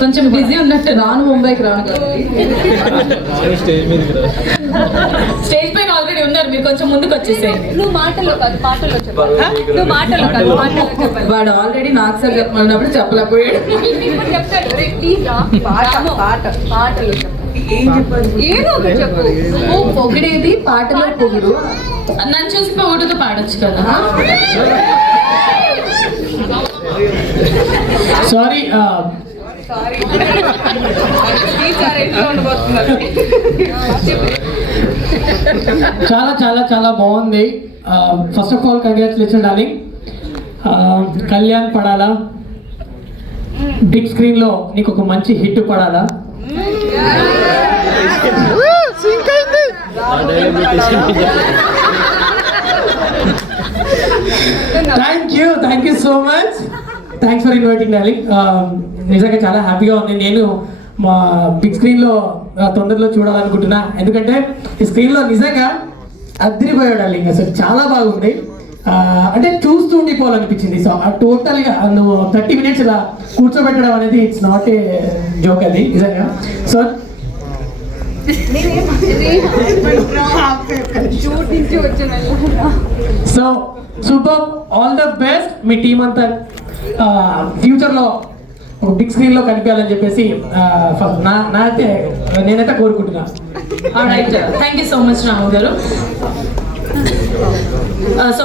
కొంచెం బిజీ ఉన్నట్టు రాను, ముంబైకి రాను స్టేజ్ పైన ఆల్రెడీ ఉన్నారు, మీరు కొంచెం ముందుకు వచ్చేసేయండి. నువ్వు మాటల్లో కాదు, మాటల్లో చెప్పాలి. నువ్వు మాటల్లో కాదు, మాటల్లో చెప్పాలి. వాడు ఆల్రెడీ నాకు సార్ చెప్పమన్నప్పుడు చెప్పలేకపోయాడు. చెప్తాడు మాటల్లో చెప్పాలి. ఏదో ఒకటి చెప్పు. పొగిడేది పాటలో పొగుడు. నన్ను చూసి పొగుడుతో పాడొచ్చు కదా. సారీ చాలా చాలా చాలా బాగుంది. First of all congratulation darling. Kalyan Padala, big screen లో నీకు ఒక మంచి hit Padala. Thank you so much. Thanks for inviting darling. నిజంగా చాలా హ్యాపీగా ఉంది. నేను మా బిగ్ స్క్రీన్లో తొందరలో చూడాలనుకుంటున్నా, ఎందుకంటే ఈ స్క్రీన్లో నిజంగా అదిరిపోయాడు డార్లింగ్. అసలు చాలా బాగుంది. అంటే చూస్తూ ఉండిపోవాలనిపించింది. సో టోటల్గా నువ్వు 30 minutes ఇలా కూర్చోబెట్టడం అనేది ఇట్స్ నాట్ ఏ జోక్ అది నిజంగా. So so super, all the best. Me team అంతా ఫ్యూచర్లో బిగ్ స్క్రీన్లో కనిపించాలని చెప్పేసి నేనైతే కోరుకుంటున్నా. థ్యాంక్ యూ సో మచ్ రాము గారు. సో